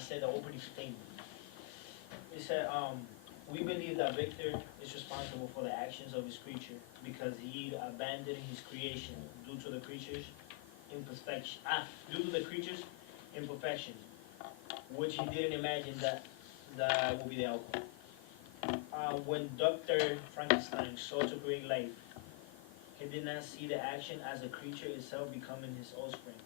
said the opening statement. It said, we believe that Victor is responsible for the actions of his creature because he abandoned his creation due to the creature's imperfection. Due to the creature's imperfections, which he didn't imagine that would be the outcome. When Dr. Frankenstein sought to create life, he did not see the action as a creature itself becoming his offspring,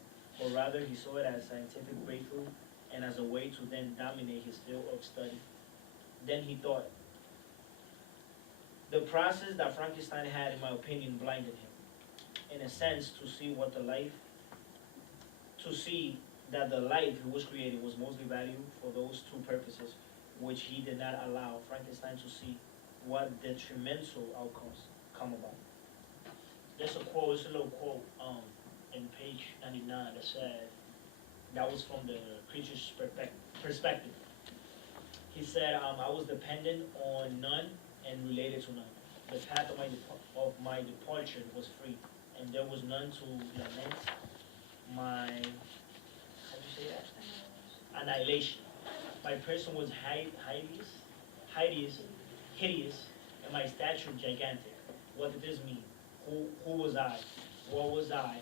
but rather he saw it as a scientific breakthrough and as a way to then dominate his field of study. Then he thought, the process that Frankenstein had, in my opinion, blinded him, in a sense, to see that the life he was creating was mostly valued for those two purposes, which he did not allow Frankenstein to see what detrimental outcomes come about. There's a quote, it's a little quote, in page 99 that said, that was from the creature's perspective. He said, I was dependent on none and related to none. The path of my departure was free, and there was none to lament my, how do you say that? Annihilation. My person was hideous, and my stature gigantic. What did this mean? Who was I? What was I?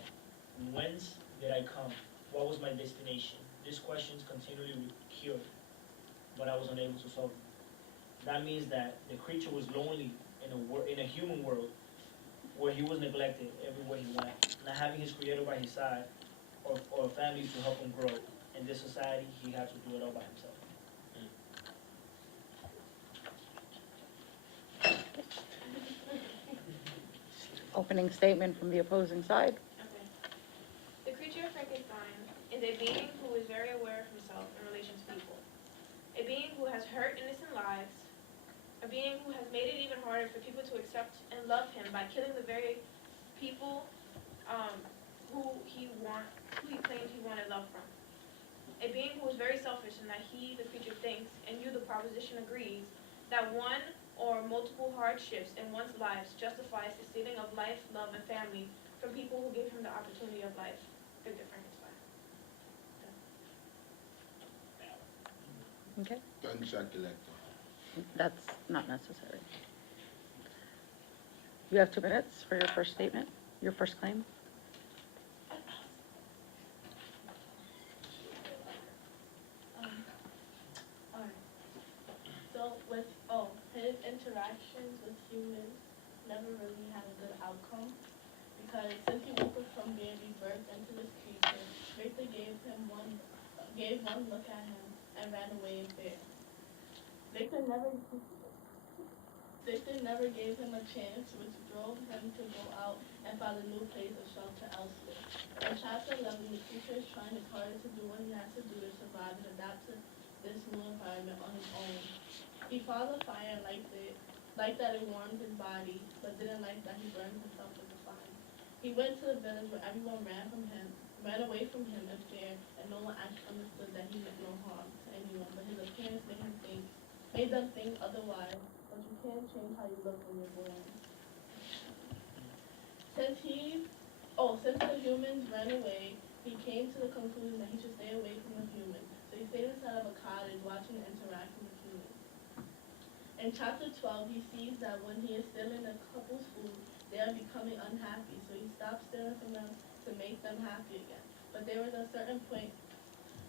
Whence did I come? What was my destination? These questions continually recurred, but I was unable to solve them. That means that the creature was lonely in a human world where he was neglected everywhere he went, not having his creator by his side or a family to help him grow. In this society, he had to do it all by himself. Opening statement from the opposing side. Okay. The creature Frankenstein is a being who is very aware of himself in relation to people. A being who has hurt innocent lives. A being who has made it even harder for people to accept and love him by killing the very people who he claimed he wanted love from. A being who is very selfish in that he, the creature, thinks, and you, the proposition, agrees, that one or multiple hardships in one's lives justifies the stealing of life, love, and family from people who gave him the opportunity of life. Victor Frankenstein. Okay, Gunshot collector. that's not necessary. You have 2 minutes for your first statement, your first claim. Alright. So his interactions with humans never really had a good outcome because since he woke up from being rebirthed into this creature, Victor gave one look at him and ran away in fear. Victor never Victor never gave him a chance, which drove him to go out and find a new place of shelter elsewhere. In chapter 11, the creature is trying his hardest to do what he has to do to survive and adapt to this new environment on his own. He found the fire and liked that it warmed his body, but didn't like that he burned himself with the fire. He went to the village where everyone ran away from him in fear, and no one actually understood that he meant no harm to anyone, but his appearance made them think otherwise. But you can't change how you look when you're born. Since the humans ran away, he came to the conclusion that he should stay away from the humans. So he stayed inside of a cottage watching the interaction with humans. In chapter 12, he sees that when he is stealing a couple's food, they are becoming unhappy. So he stops stealing from them to make them happy again. But there is a certain point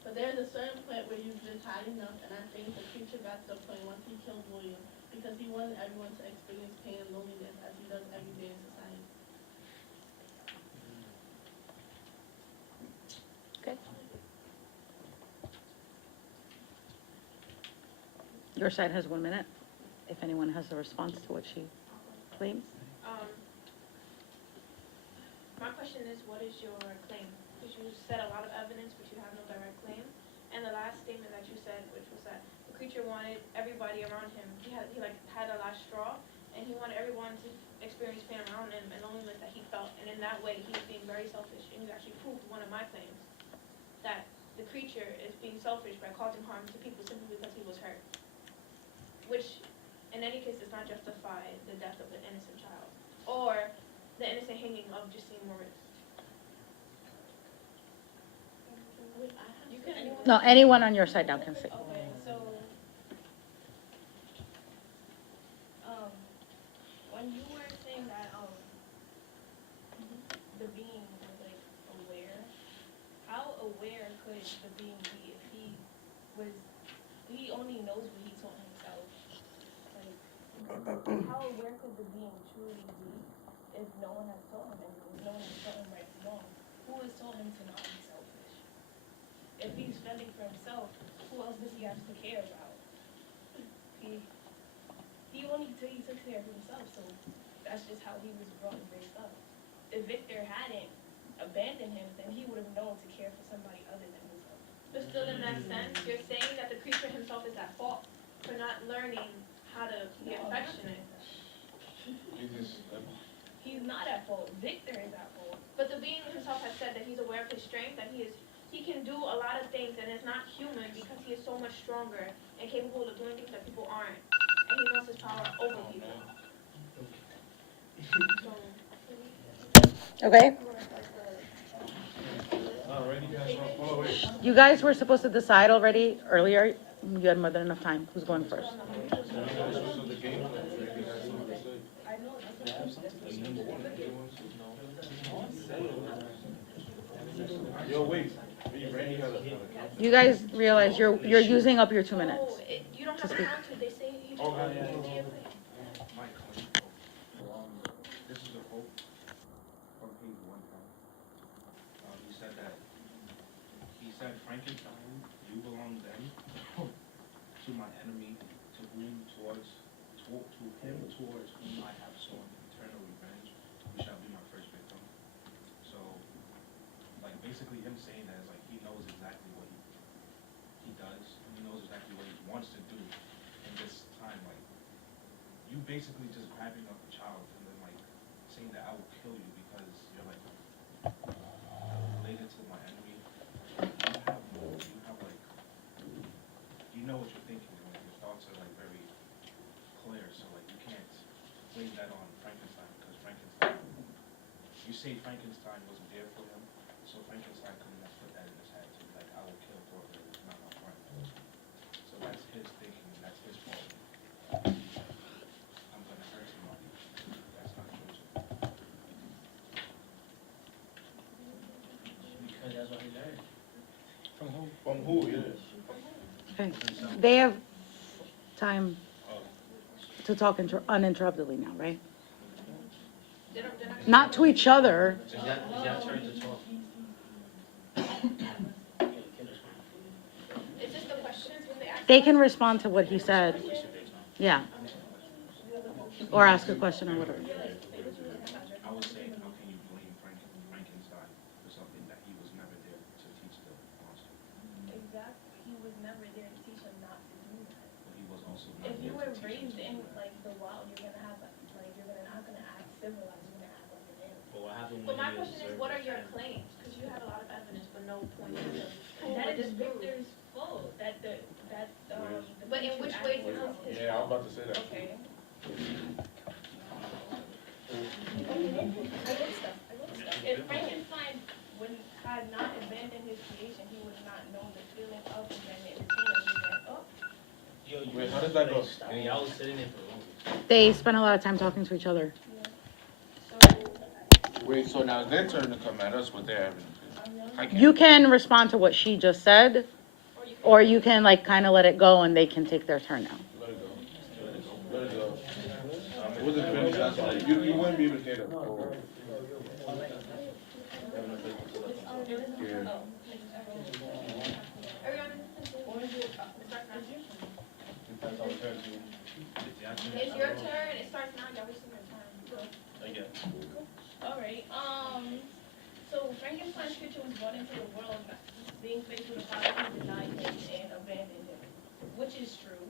where you've just had enough, and I think the creature got to the point once he killed William because he wanted everyone to experience pain and loneliness as he does every day in society. Okay. Your side has 1 minute, if anyone has a response to what she claims. My question is, what is your claim? Because you said a lot of evidence, but you have no direct claim. And the last statement that you said, which was that the creature wanted everybody around him. He had a last straw, and he wanted everyone to experience pain around him and loneliness that he felt. And in that way, he was being very selfish. And you actually proved one of my claims, that the creature is being selfish by causing harm to people simply because he was hurt. Which, in any case, does not justify the death of an innocent child or the innocent hanging of Justine Moritz. Wait, I have You to can say No, anyone on your side now can say. Okay, so, when you were saying that, the being was like aware, how aware could the being be if he only knows what he told himself? Like, how aware could the being truly be if no one has told him anything, no one has told him right from wrong? Who has told him to not be selfish? If he's fending for himself, who else does he have to care about? He only he took care of himself, so that's just how he was brought and raised up. If Victor hadn't abandoned him, then he would have known to care for somebody other than himself. But still, in that sense, you're saying that the creature himself is at fault for not learning how to be No, I'm not affectionate. saying that. He's not at fault. Victor is at fault. But the being himself has said that he's aware of his strength, that he can do a lot of things, and is not human because he is so much stronger and capable of doing things that people aren't, and he knows his power over people. So, Okay? You guys were supposed to decide already earlier. You had more than enough time. Who's going first? Yo, wait. You guys realize you're using up your 2 minutes. oh, you don't have a speak. counter. They say he just Oh, yeah, they yeah. say it. This is a quote from page 1. He said, Frankenstein, you belong then to my enemy, to him towards whom I have sworn eternal revenge, who shall be my first victim. So, like, basically him saying that is like, he knows exactly what he does, and he knows exactly what he wants to do in this time. Like, you basically just grabbing up a child and then like saying that I will kill you because you're like related to my enemy. You know what you're thinking, and like, your thoughts are like very clear, so like you can't blame that on Frankenstein because Frankenstein, you say Frankenstein wasn't there for him, so Frankenstein couldn't have put that in his head to be like, I will kill Thorfinn, it's not my friend. So that's his thinking, and that's his fault. I'm gonna hurt somebody. That's not true. Because that's what he learned. From who? Yeah. Okay. They have time to talk uninterruptedly now, right? They're not Not to each other. It's your turn to talk. Is this the questions when they ask? They can respond to what he said. Yeah. Or ask a question or whatever. I was saying, how can you blame Frankenstein for something that he was never there to teach the monster? Exactly. He was never there to teach him not to do that. But he was also not If you there were to teach him raised to in do that. like the wild, you're gonna have like you're not gonna act civilized. You're gonna act like an animal. But what happened But when my he question is, observed what are his your family? claims? Because you have a lot of evidence, but no point to prove That or is disprove. Victor's fault. The But in teacher which acted ways is out. his Yeah, I was fault? about to say that. Okay. I wrote stuff. If Frankenstein had not abandoned his creation, he would not know the feeling of abandonment. Yo, you Wait, how does that go? stop. And y'all was sitting there for the longest. They spent a lot of time talking to each other. Wait, so now it's their turn to come at us with their evidence. You can respond to what she just said, or you can like kind of let it go and they can take their turn now. Let it go. Let it go. It wasn't finished, that's why. You wouldn't be able to hear them. It's your turn. It starts now. Y'all wasting your time. Go. Alright, so Frankenstein's creature was brought into the world being faced with a father who denied him and abandoned him, which is true.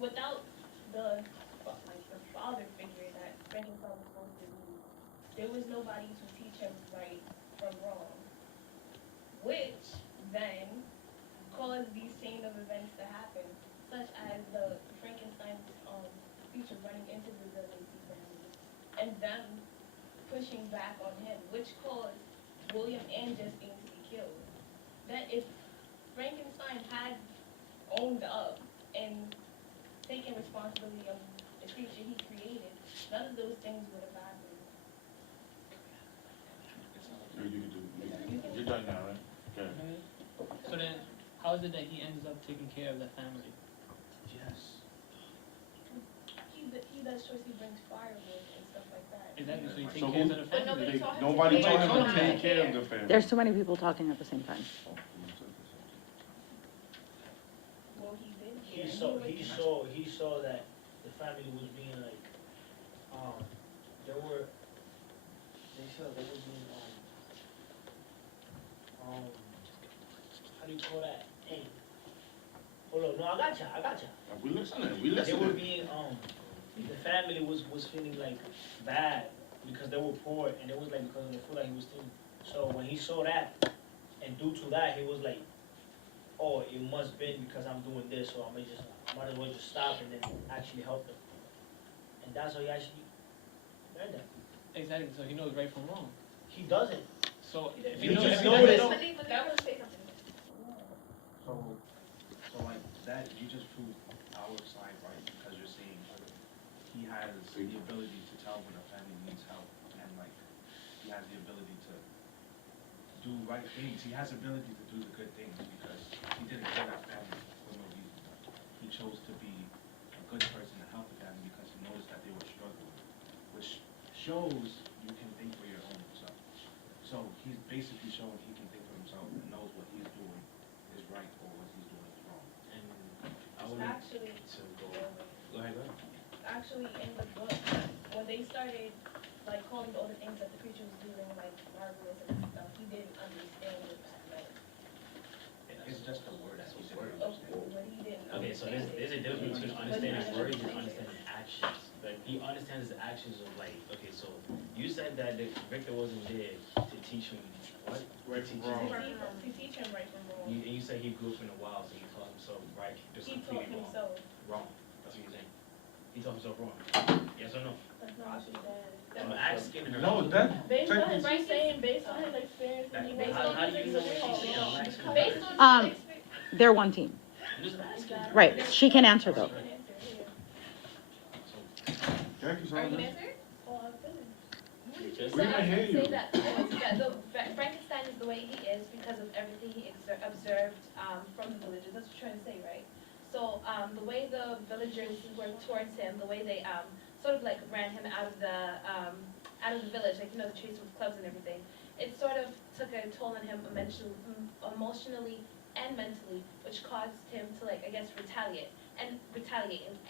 Without the father figure that Frankenstein was supposed to be, there was nobody to teach him right from wrong, which then caused these chain of events to happen, such as the Frankenstein's creature running into the Lacy family and them pushing back on him, which caused William and Justine to be killed. that if Frankenstein had owned up and taken responsibility of the creature he created, none of those things would have happened. You're done now, right? Okay. So then, how is it that he ends up taking care of the family? Yes. He does choice, he brings firewood and stuff like that. Exactly, so he So takes care of the But family. nobody told him to Nobody take told him care to of take the care of family. the family. There's too many people talking at the same time. Well, he did. He yeah, saw that the family was being like, they said they were being, how do you call that? Hey, hold on, no, I gotcha. We listening, we They were listening. being, the family was feeling like bad because they were poor and it was like because of the food that he was stealing. So when he saw that, and due to that, he was like, oh, it must been because I'm doing this, so I might as well just stop and then actually help them. And that's how he actually learned that. Exactly, so he knows right from wrong. He doesn't. So if He he knows, just if he knows doesn't it. know, Let me say something. So like that, you just prove our side right because you're saying he has the ability to tell when a family needs help and like he has the ability to do right things. He has the ability to do the good things because he didn't kill that family for no reason. He chose to be a good person to help the family because he knows that they were struggling, which shows you can think for your own self. So he's basically showing he can think for himself and knows what he's doing is right or what he's doing is wrong. And I would Actually, to go ahead. actually in the book, when they started like calling all the things that the creature was doing, like marvelous and stuff, he didn't understand what that meant. It's just a word that he didn't Of understand. what he didn't Okay, so understand. there's a difference between understanding words and understanding actions. Like he understands the actions of like, okay, so you said that Victor wasn't there to teach him what? Right To from teach him- wrong. To teach him right from wrong. And you said he grew up in the wild, so he taught himself right, just He taught completely wrong. himself. Wrong, that's what you're saying. He taught himself wrong. Yes or no? That's not what she said. I'm asking her. No, that, Based on his, technically, she's saying, based on his experience, and he That- based how- on how his do you know what she's experience. saying? I'm asking her. Based on Um, his experience. They're one team. I'm just asking. Right, she can answer though. Jackie's Are on you this. answered? Oh, I'm finished. Just- We can hear you. Say that, Frankenstein is the way he is because of everything he observed from the villagers. That's what you're trying to say, right? So the way the villagers were towards him, the way they sort of like ran him out of the village, like the chase with clubs and everything. It sort of took a toll on him emotionally and mentally, which caused him to like I guess retaliate. And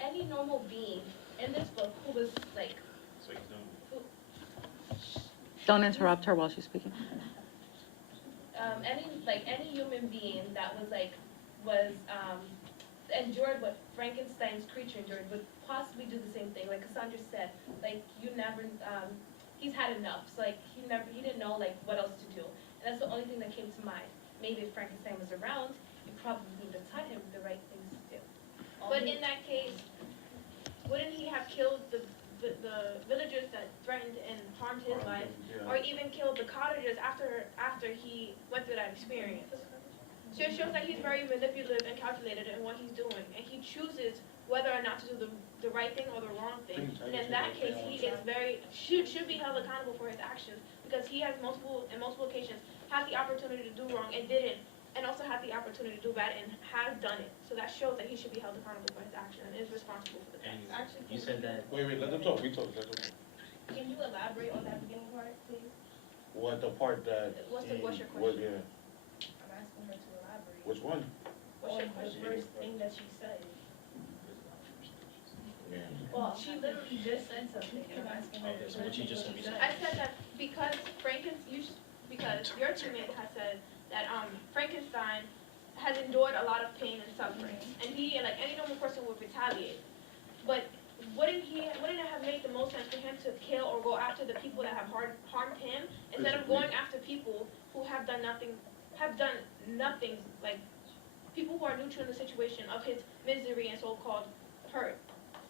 any normal being in this book who was like So he's doing. Don't interrupt her while she's speaking. any human being that was endured what Frankenstein's creature endured would possibly do the same thing. Like Cassandra said, like you never he's had enough. So like he didn't know like what else to do. And that's the only thing that came to mind. Maybe if Frankenstein was around, you probably would have taught him the right things to do. But in that case, wouldn't he have killed the villagers that threatened and harmed his life, Yeah. or even killed the cottagers after he went through that experience? So it shows that he's very manipulative and calculated in what he's doing, and he chooses whether or not to do the right thing or the wrong thing. And in that case, he is should be held accountable for his actions because he has in multiple occasions had the opportunity to do wrong and didn't, and also had the opportunity to do bad and has done it. So that shows that he should be held accountable for his action and is responsible for the And acts. Actually, you said that. Wait, let them talk, we talk, let them talk. Can you elaborate on that beginning part, please? What, the part that, What's your what, question? yeah, I'm asking her to elaborate. which one? What's your On the question? first thing that she said. Yeah. Well, she literally just said something, and I'm asking her. Okay, so what you just said, we said. I said that because because your teammate has said that Frankenstein has endured a lot of pain and suffering, and he, like any normal person, would retaliate. But wouldn't it have made the most sense for him to kill or go after the people that have harmed him instead of going after people who have done nothing, like people who are neutral in the situation of his misery and so-called hurt?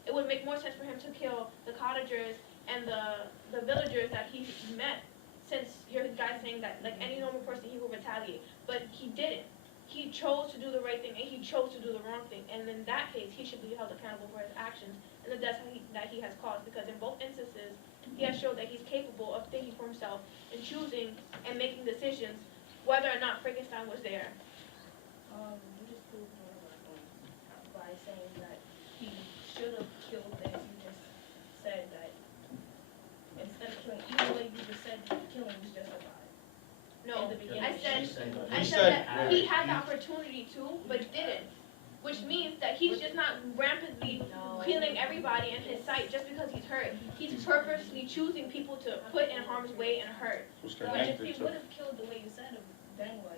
It would make more sense for him to kill the cottagers and the villagers that he met since you're the guy saying that, like, any normal person, he will retaliate, but he didn't. He chose to do the right thing, and he chose to do the wrong thing, and in that case, he should be held accountable for his actions and the deaths that he has caused, because in both instances, he has showed that he's capable of thinking for himself and choosing and making decisions whether or not Frankenstein was there. You just proved one of our points by saying that he should have killed them. You just said that instead of killing, either way you just said killing was justified. No, In the beginning. I said You that said- he had the opportunity to, but didn't. Which means that he's just not rampantly killing everybody in his sight just because he's hurt. He's purposely choosing people to put in harm's way and hurt. Was But if connected he to. would have killed the way you said, then what?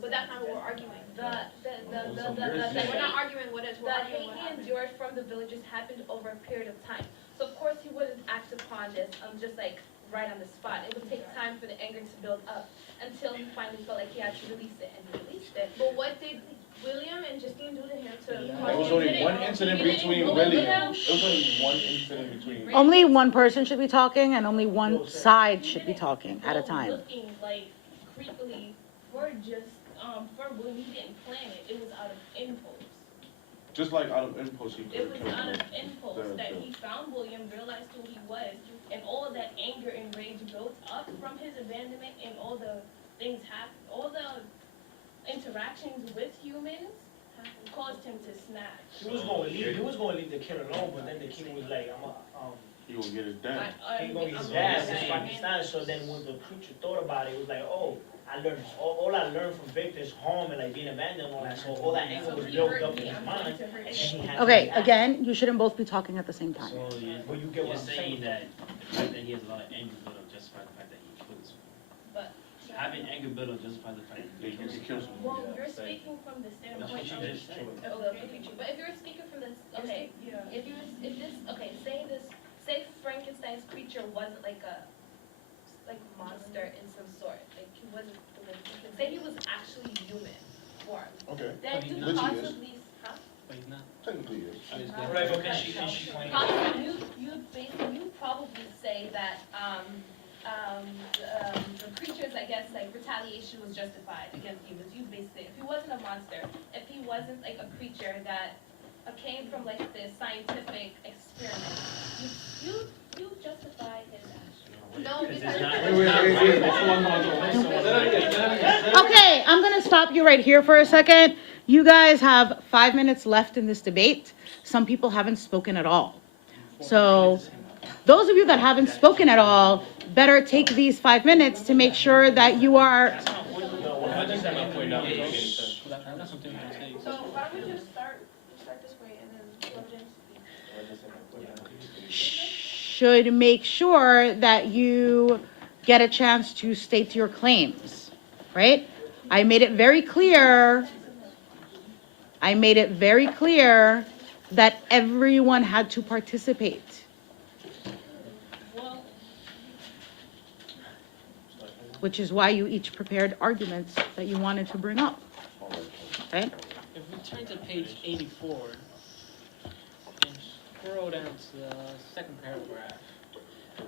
But that's not what we're arguing. The We're not arguing what is, we're The arguing hate what he happened. endured from the villagers happened over a period of time. So of course he wouldn't act upon this just like right on the spot. It would take time for the anger to build up until he finally felt like he had to release it, and he released it. But what did William and Justine do to him to There cause was him only to- one incident between William. There was only one incident between. Only one person should be talking and only one side should be talking at a time. Looking like creepily for just, for when he didn't plan it, it was out of impulse. Just like out of impulse, he It could have was out killed of impulse that he found William, realized who he was, and all of that anger and rage built up from his abandonment and all the things all the interactions with humans caused him to snap. He was gonna leave the kid alone, but then the kid was like, He gonna get his dad. he gonna get his dad, it's Frankenstein. So then when the preacher thought about it, it was like, oh, I learned, all I learned from Victor is home and like being abandoned and all that. So all that anger was built up in his mind, and then he had to Okay, react. again, you shouldn't both be talking at the same time. So But you get what you're I'm saying. saying that the fact that he has a lot of anger built up justifies the fact that he kills. But Having anger built up justifies the fact that He he kills. kills him. well, Yeah, you're so- speaking from the That's what standpoint you of just said. Of the creature. But if you were speaking from this, okay, say Frankenstein's creature wasn't like a monster in some sort, like he wasn't, say he was actually human form, Okay. then But you he's not. possibly, huh? But he's not. Technically, yes. Right, but can she claim? Possibly, you probably say that, the creatures, I guess, like retaliation was justified against humans. You basically, if he wasn't a monster, if he wasn't like a creature that came from like this scientific experiment, you justify his action. No, because. Okay, I'm gonna stop you right here for a second. You guys have 5 minutes left in this debate. Some people haven't spoken at all. So those of you that haven't spoken at all better take these 5 minutes to make sure that you are That's something I say. So why don't we just start this way and then let James speak? should make sure that you get a chance to state your claims, right? I made it very clear that everyone had to participate. well, Which is why you each prepared arguments that you wanted to bring up, right? If we turn to page 84 and scroll down to the second paragraph,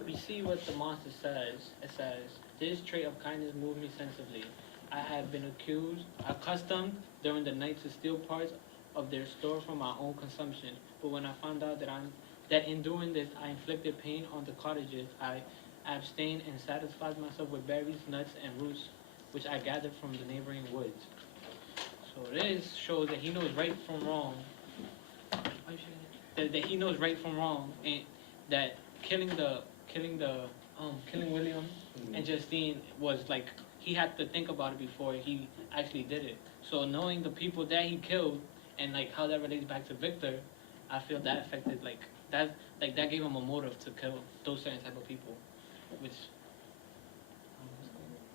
we see what the monster says. It says, "This trait of kindness moved me sensibly. I have been accustomed during the night to steal parts of their store for my own consumption. But when I found out that in doing this I inflicted pain on the cottages, I abstained and satisfied myself with berries, nuts, and roots, which I gathered from the neighboring woods." So this shows that he knows right from wrong. That he knows right from wrong, and that killing William and Justine was like he had to think about it before he actually did it. So knowing the people that he killed and like how that relates back to Victor, I feel that affected that gave him a motive to kill those certain type of people, which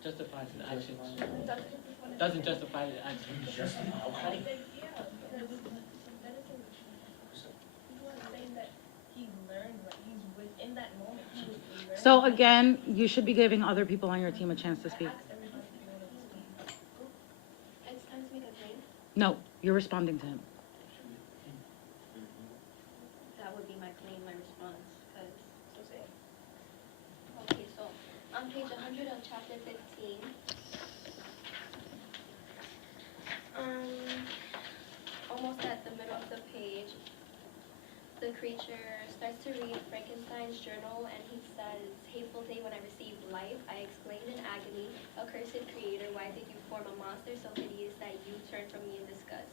justifies the actions. Doesn't justify the actions. yeah, because medicine, he was saying that he learned, like, he's within that moment, he was learning. So again, you should be giving other people on your team a chance to speak. Ask everybody to be able to speak. It's time to make a claim. No, you're responding to him. That would be my claim, my response, because, okay, so, on page creature starts to read Frankenstein's journal, and he says, "Hateful day when I received life, I exclaimed in agony, accursed creator, why did you form a monster so hideous that you turn from me in disgust?"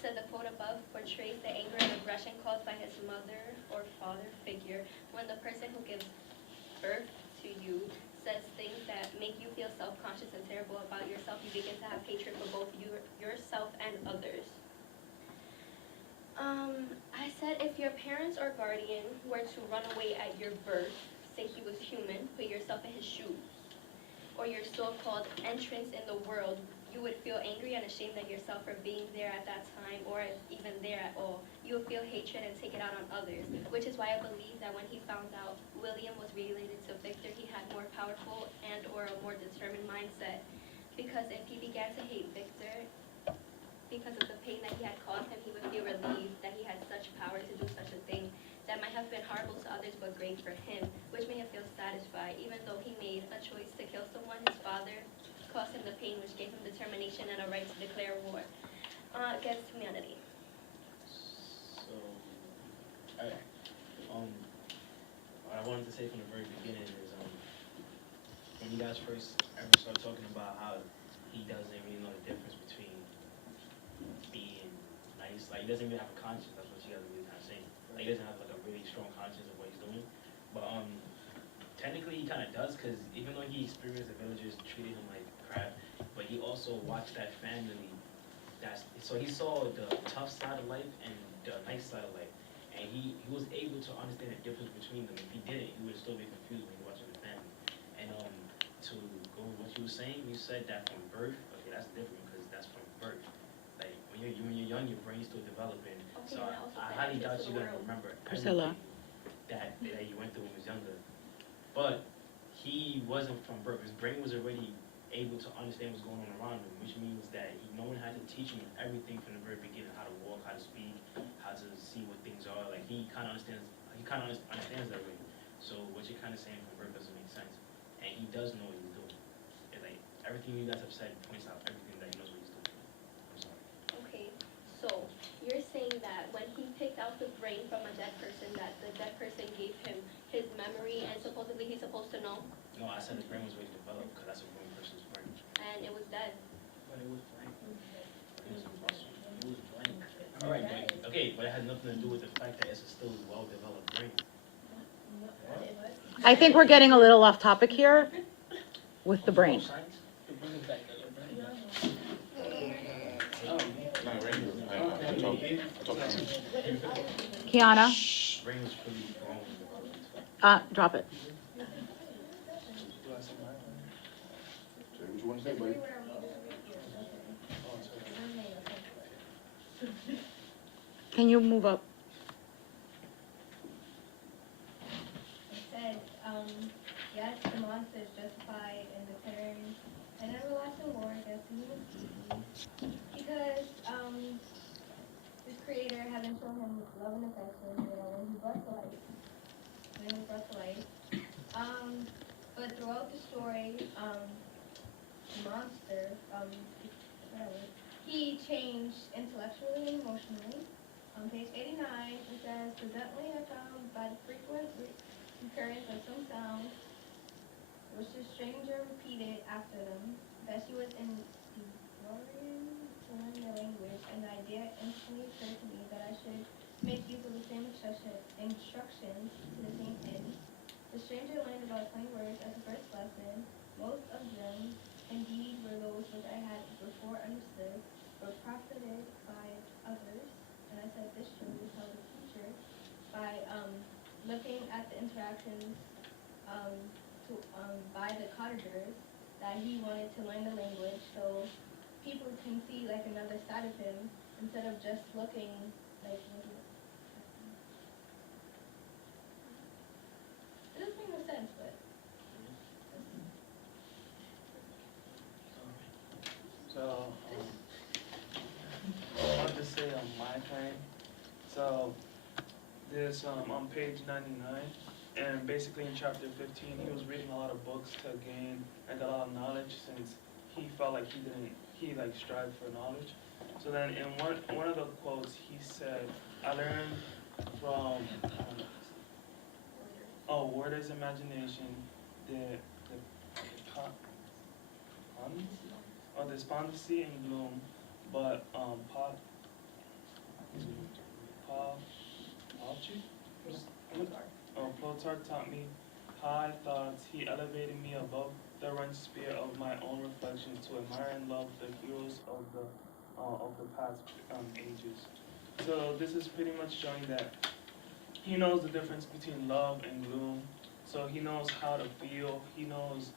Said the quote above portrays the anger and aggression caused by his mother or father figure when the person who gives birth to you says things that make you feel self-conscious and terrible about yourself. You begin to have hatred for both yourself and others. I said, if your parents or guardian were to run away at your birth, say he was human, put yourself in his shoes, or your so-called entrance in the world, you would feel angry and ashamed at yourself for being there at that time or even there at all. You would feel hatred and take it out on others, which is why I believe that when he found out William was related to Victor, he had more powerful and or a more determined mindset. Because if he began to hate Victor, because of the pain that he had caused him, he would feel relieved that he had such power to do such a thing that might have been horrible to others but great for him, which made him feel satisfied. Even though he made a choice to kill someone, his father caused him the pain, which gave him determination and a right to declare war against humanity. So, alright, what I wanted to say from the very beginning is, when you guys first ever start talking about how he doesn't really know the difference between being nice, like he doesn't even have a conscience, that's what you guys are really kind of saying. Like he doesn't have like a really strong conscience of what he's doing. But technically he kind of does, because even though he experienced the villagers treated him like crap, but he also watched that family. So he saw the tough side of life and the nice side of life, and he was able to understand the difference between them. If he didn't, he would still be confused when he watching the family. And to go with what you were saying, you said that from birth. Okay, that's different because that's from birth. Like when you're young, your brain's still developing. Okay, So and I also I said highly entrance doubt to the you're gonna world. remember Priscilla. everything that you went through when you was younger. But he wasn't from birth. His brain was already able to understand what's going on around him, which means that no one had to teach him everything from the very beginning, how to walk, how to speak, how to see what things are. Like he kind of understands that way. So what you're kind of saying from birth doesn't make sense. And he does know what he's doing. And like everything you guys have said points out everything that he knows what he's doing. I'm sorry. Okay, so you're saying that when he picked out the brain from a dead person, that the dead person gave him his memory and supposedly he's supposed to know, No, I said his brain was already developed because that's a grown person's brain. and it was dead. But it was blank. It was muscle. It was blank. All right, but it has nothing to do with the fact that it's a still well-developed brain. I think we're getting a little off topic here with the brain. Science? To bring it back a little bit. No, right here. I talk to him. Kiana, Brain was pretty grown and developed. drop it. Say what you want to say, buddy. Can you move up? It said, yes, the monster is justified in declaring an everlasting war against the human species because his creator having shown him love and affection, when he brought to life. But throughout the story, the monster, he changed intellectually and emotionally. On page 89, it says, presently I found by the frequent recurrence of some sounds, which the stranger repeated after them, that she was in Devorian to learn the language, and the idea instantly occurred to me that I should make use of the same instructions to the same end. The stranger learned about 20 words as the first lesson. Most of them, indeed, were those which I had before understood, but profited by others. And I said this shows how the teacher, by looking at the interactions by the cottagers, that he wanted to learn the language so people can see like another side of him instead of just looking like what he. It doesn't make no sense, but. So, I wanted to say on my time, so this on page 99, and basically in chapter 15, he was reading a lot of books to gain like a lot of knowledge since he felt like he like strived for knowledge. So then in one of the quotes he said, I learned from Werther's imagination, the despondency and gloom, but Plutarch taught me high thoughts. He elevated me above the run sphere of my own reflection to admire and love the heroes of the past ages. So this is pretty much showing that he knows the difference between love and gloom. So he knows how to feel. He knows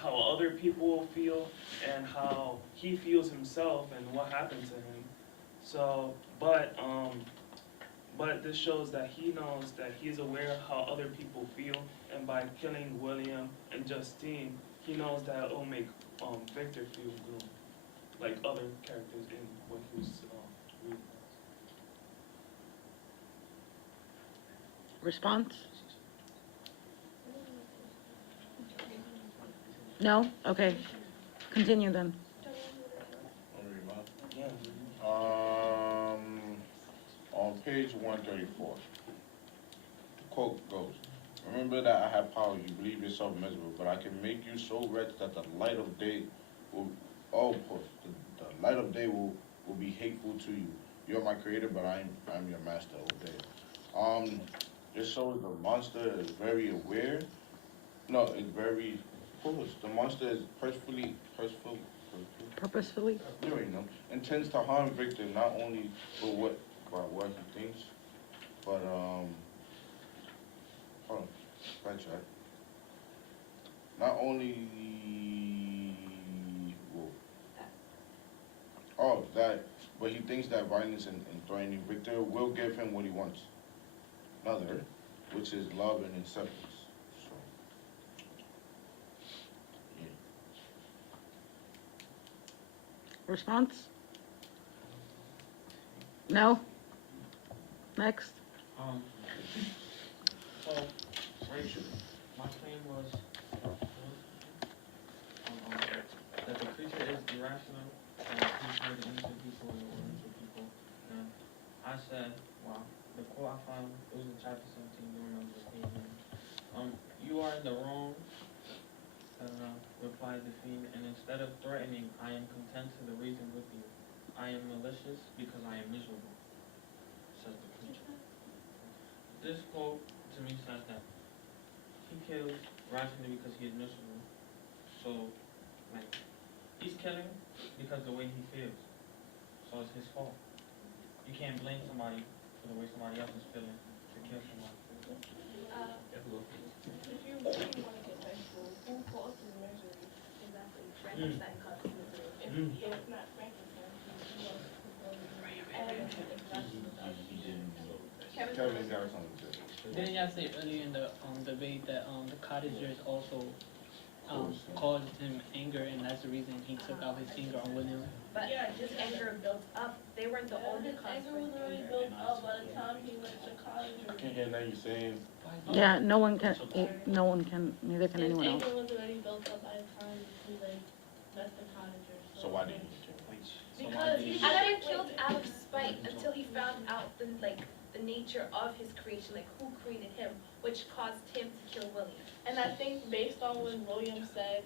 how other people will feel and how he feels himself and what happened to him. So, but this shows that he knows that he's aware of how other people feel, and by killing William and Justine, he knows that it will make Victor feel gloom, like other characters in what he was reading. Response? No? Okay. Continue then. Wanna read mine? Yeah. On page 134, the quote goes, "Remember that I have power. You believe yourself miserable, but I can make you so wretched that the light of day will, the light of day will be hateful to you. You're my creator, but I'm your master. Obey." This shows the monster is very aware. No, it's very foolish. The monster is Purposefully? you already know, intends to harm Victor not only by what he thinks, but hold on, backtrack. Not only, well, that, but he thinks that violence and threatening Victor will give him what he wants. Another, which is love and acceptance. So, yeah. Response? No? Next? So, right, my claim was, that the creature is irrational, and he's hurting innocent people and innocent people. And I said, wow, the quote I found, it was in chapter 17, don't remember the page name. You are in the wrong, replied the fiend, and instead of threatening, I am content to the reason with you. I am malicious because I am miserable, says the creature. This quote to me says that he kills rationally because he is miserable. So, like, he's killing because the way he feels. So it's his fault. You can't blame somebody for the way somebody else is feeling to kill somebody. If you really want to get technical, who causes misery? Exactly. Frankenstein caused misery. If it's not Frankenstein, who else could cause misery? And Kevin got something to say. Didn't y'all say earlier in the debate that the cottagers also caused him anger, and that's the reason he took out his anger on William? But his anger built up. They weren't the only his cause anger for was his already anger. built up by the time he went to college. I can't hear nothing you're saying. Yeah, neither can His anyone else. anger was already built up by the time he like left the cottagers. So why didn't you kill? Because he I never killed out of spite until he found out the nature of his creation, like who created him, which caused him to kill William. And I think based on when William said,